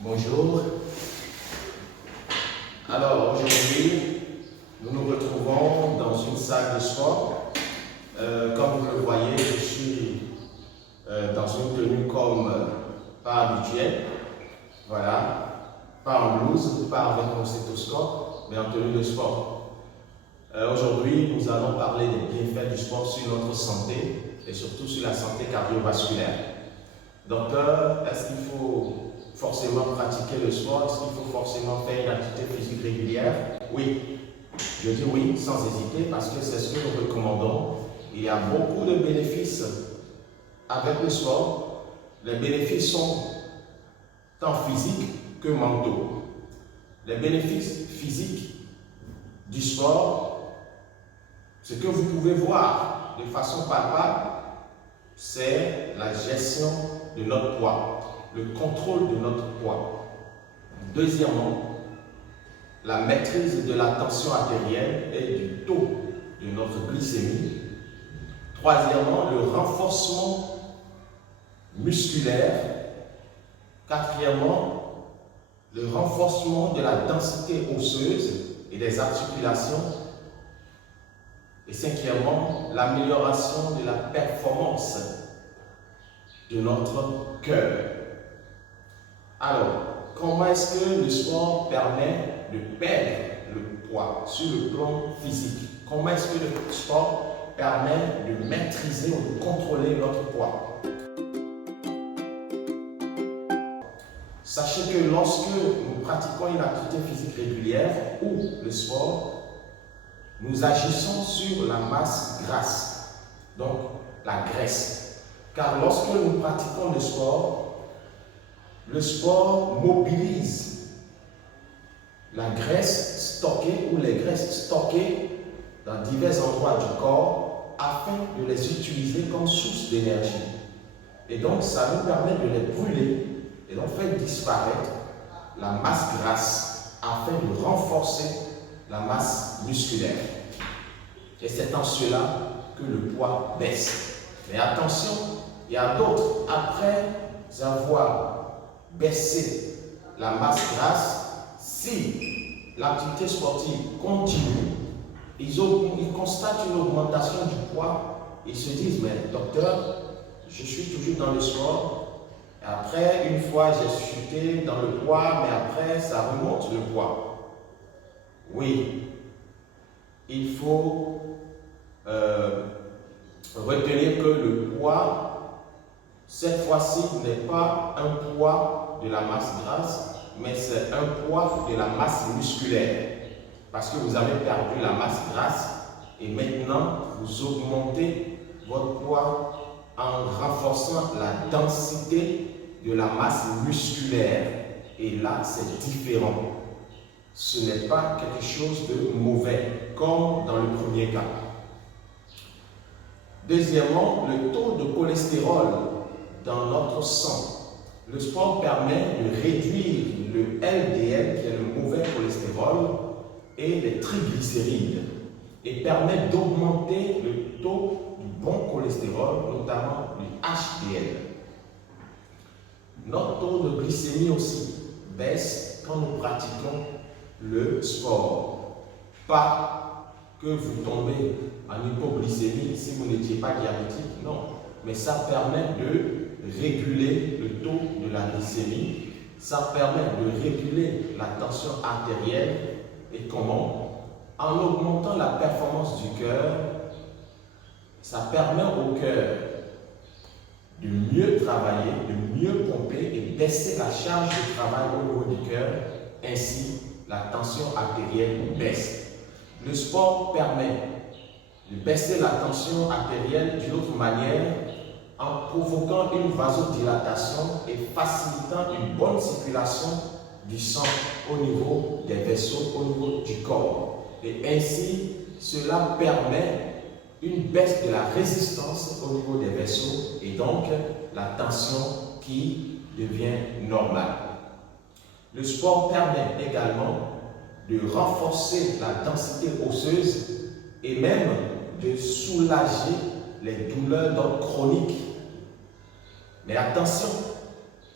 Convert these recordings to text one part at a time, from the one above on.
Bonjour. Alors aujourd'hui, nous nous retrouvons dans une salle de sport. Comme vous le voyez, je suis dans une tenue comme pas habituelle. Voilà, pas en blouse, pas avec mon stéthoscope, mais en tenue de sport. Aujourd'hui, nous allons parler des bienfaits du sport sur notre santé et surtout sur la santé cardiovasculaire. Docteur, est-ce qu'il faut forcément pratiquer le sport? Est-ce qu'il faut forcément faire une activité physique régulière? Oui, je dis oui sans hésiter parce que c'est ce que nous recommandons. Il y a beaucoup de bénéfices avec le sport. Les bénéfices sont tant physiques que mentaux. Les bénéfices physiques du sport, ce que vous pouvez voir de façon palpable, c'est la gestion de notre poids, le contrôle de notre poids. Deuxièmement, la maîtrise de la tension artérielle et du taux de notre glycémie. Troisièmement, le renforcement musculaire. Quatrièmement, le renforcement de la densité osseuse et des articulations. Et cinquièmement, l'amélioration de la performance de notre cœur. Alors, comment est-ce que le sport permet de perdre le poids sur le plan physique? Comment est-ce que le sport permet de maîtriser ou de contrôler notre poids? Sachez que lorsque nous pratiquons une activité physique régulière ou le sport, nous agissons sur la masse grasse, donc la graisse. Car lorsque nous pratiquons le sport mobilise la graisse stockée ou les graisses stockées dans divers endroits du corps afin de les utiliser comme source d'énergie. Et donc, ça nous permet de les brûler et donc faire disparaître la masse grasse afin de renforcer la masse musculaire. Et c'est en cela que le poids baisse. Mais attention, il y a d'autres, après avoir baissé la masse grasse, si l'activité sportive continue, ils constatent une augmentation du poids, ils se disent, mais docteur, je suis toujours dans le sport, et après, une fois j'ai chuté dans le poids, mais après ça remonte le poids. Oui, il faut retenir que le poids, cette fois-ci, n'est pas un poids de la masse grasse, mais c'est un poids de la masse musculaire. Parce que vous avez perdu la masse grasse et maintenant vous augmentez votre poids en renforçant la densité de la masse musculaire. Et là, c'est différent. Ce n'est pas quelque chose de mauvais, comme dans le premier cas. Deuxièmement, le taux de cholestérol dans notre sang. Le sport permet de réduire le LDL, qui est le mauvais cholestérol, et les triglycérides, et permet d'augmenter le taux du bon cholestérol, notamment le HDL. Notre taux de glycémie aussi baisse quand nous pratiquons le sport. Pas que vous tombez en hypoglycémie si vous n'étiez pas diabétique, non. Mais ça permet de réguler le taux de la glycémie, ça permet de réguler la tension artérielle. Et comment? En augmentant la performance du cœur, ça permet au cœur de mieux travailler, de mieux pomper et baisser la charge de travail au niveau du cœur, ainsi la tension artérielle baisse. Le sport permet de baisser la tension artérielle d'une autre manière en provoquant une vasodilatation et facilitant une bonne circulation du sang au niveau des vaisseaux, au niveau du corps. Et ainsi, cela permet une baisse de la résistance au niveau des vaisseaux et donc la tension qui devient normale. Le sport permet également de renforcer la densité osseuse et même de soulager les douleurs d'ordre chronique. Mais attention,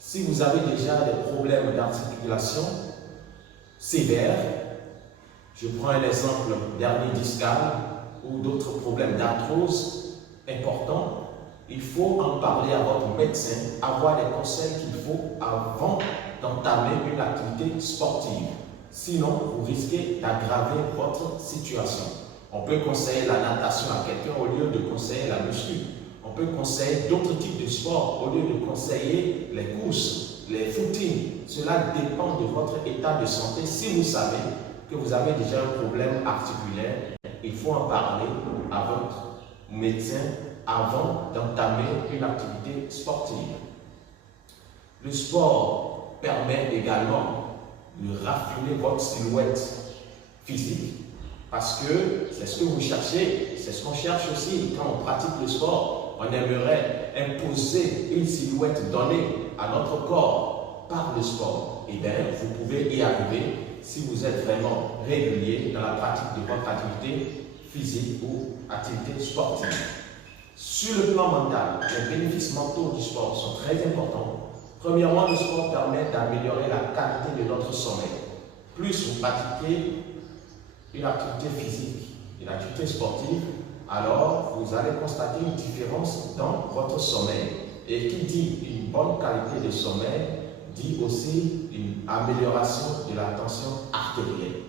Si vous avez déjà des problèmes d'articulation sévères, je prends un exemple d'hernie discale ou d'autres problèmes d'arthrose importants, il faut en parler à votre médecin, avoir les conseils qu'il faut avant d'entamer une activité sportive. Sinon, vous risquez d'aggraver votre situation. On peut conseiller la natation à quelqu'un au lieu de conseiller la muscu. On peut conseiller d'autres types de sports au lieu de conseiller les courses, les footings. Cela dépend de votre état de santé. Si vous savez que vous avez déjà un problème articulaire, il faut en parler à votre médecin avant d'entamer une activité sportive. Le sport permet également de raffiner votre silhouette physique parce que c'est ce que vous cherchez, c'est ce qu'on cherche aussi quand on pratique le sport. On aimerait imposer une silhouette donnée à notre corps par le sport. Et bien, vous pouvez y arriver si vous êtes vraiment régulier dans la pratique de votre activité physique ou activité sportive. Sur le plan mental, les bénéfices mentaux du sport sont très importants. Premièrement, le sport permet d'améliorer la qualité de notre sommeil. Plus vous pratiquez une activité physique, une activité sportive, alors vous allez constater une différence dans votre sommeil. Et qui dit une bonne qualité de sommeil, dit aussi une amélioration de la tension artérielle.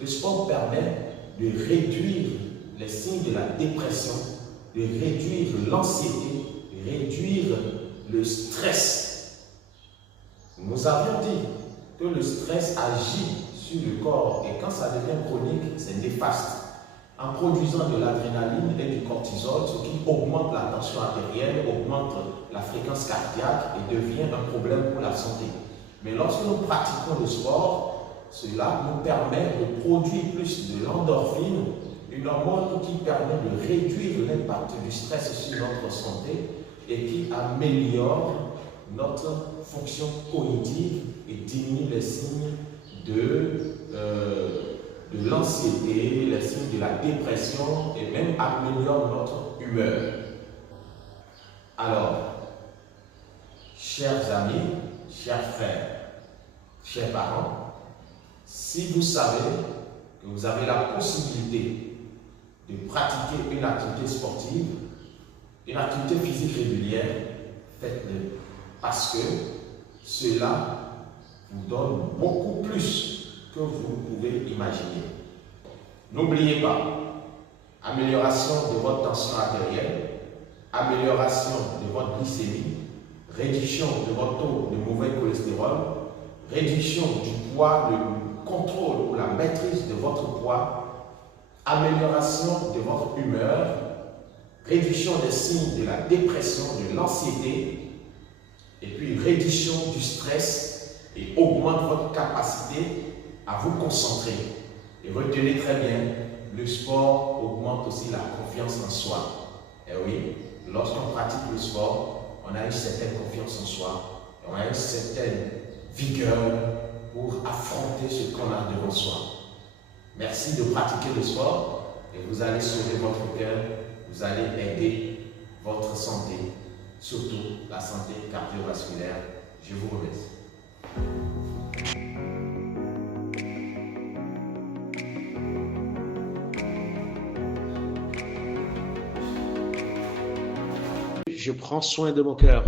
Le sport permet de réduire les signes de la dépression, de réduire l'anxiété, de réduire le stress. Nous avions dit que le stress agit sur le corps et quand ça devient chronique, c'est néfaste. En produisant de l'adrénaline et du cortisol, ce qui augmente la tension artérielle, augmente la fréquence cardiaque et devient un problème pour la santé. Mais lorsque nous pratiquons le sport, cela nous permet de produire plus de l'endorphine, une hormone qui permet de réduire l'impact du stress sur notre santé et qui améliore notre fonction cognitive et diminue les signes de l'anxiété, les signes de la dépression et même améliore notre humeur. Alors, chers amis, chers frères, chers parents, si vous savez que vous avez la possibilité de pratiquer une activité sportive, une activité physique régulière, faites-le parce que cela vous donne beaucoup plus que vous pouvez imaginer. N'oubliez pas, amélioration de votre tension artérielle, amélioration de votre glycémie, réduction de votre taux de mauvais cholestérol, réduction du poids, le contrôle ou la maîtrise de votre poids, amélioration de votre humeur, réduction des signes de la dépression, de l'anxiété, et puis réduction du stress et augmente votre capacité à vous concentrer. Et retenez très bien, le sport augmente aussi la confiance en soi. Et oui, lorsqu'on pratique le sport, on a une certaine confiance en soi, on a une certaine vigueur pour affronter ce qu'on a devant soi. Merci de pratiquer le sport et vous allez sauver votre cœur, vous allez aider votre santé, surtout la santé cardiovasculaire. Je vous remercie. Je prends soin de mon cœur.